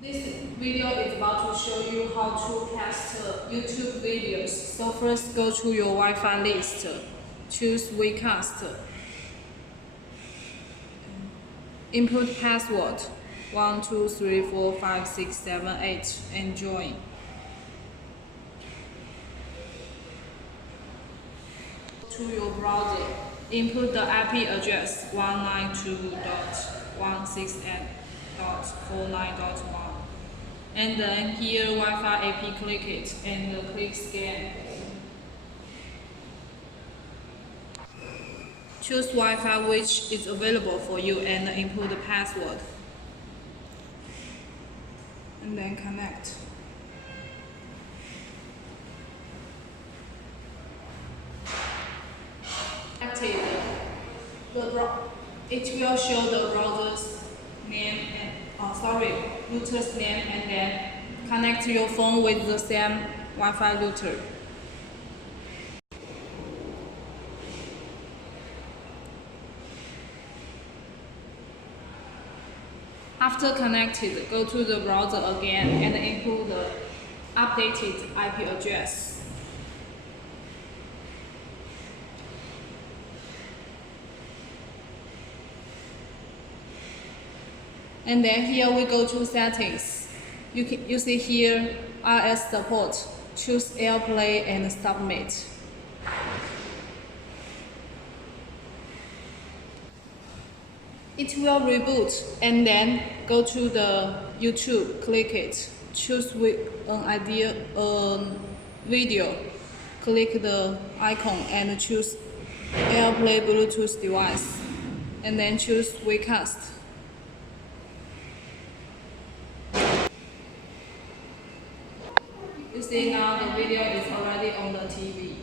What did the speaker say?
This video is about to show you how to cast YouTube videos. So first go to your Wi-Fi list, choose Miracast, input password 1 2 3 4 5 6 7 8 and join. To your browser, input the IP address 192.168.49.1 and then here Wi-Fi AP, click it and click scan. Choose Wi-Fi which is available for you and input the password and then connect. It will show the browser's name and router's name, and then connect your phone with the same Wi-Fi router. After connected, go to the browser again and input the updated IP address. And then here we go to settings. You see here RS support. Choose Airplay and submit. It will reboot and then go to the YouTube. Click it. Choose with an video. Click the icon and choose Airplay Bluetooth device. And then choose Miracast. You see now the video is already on the TV.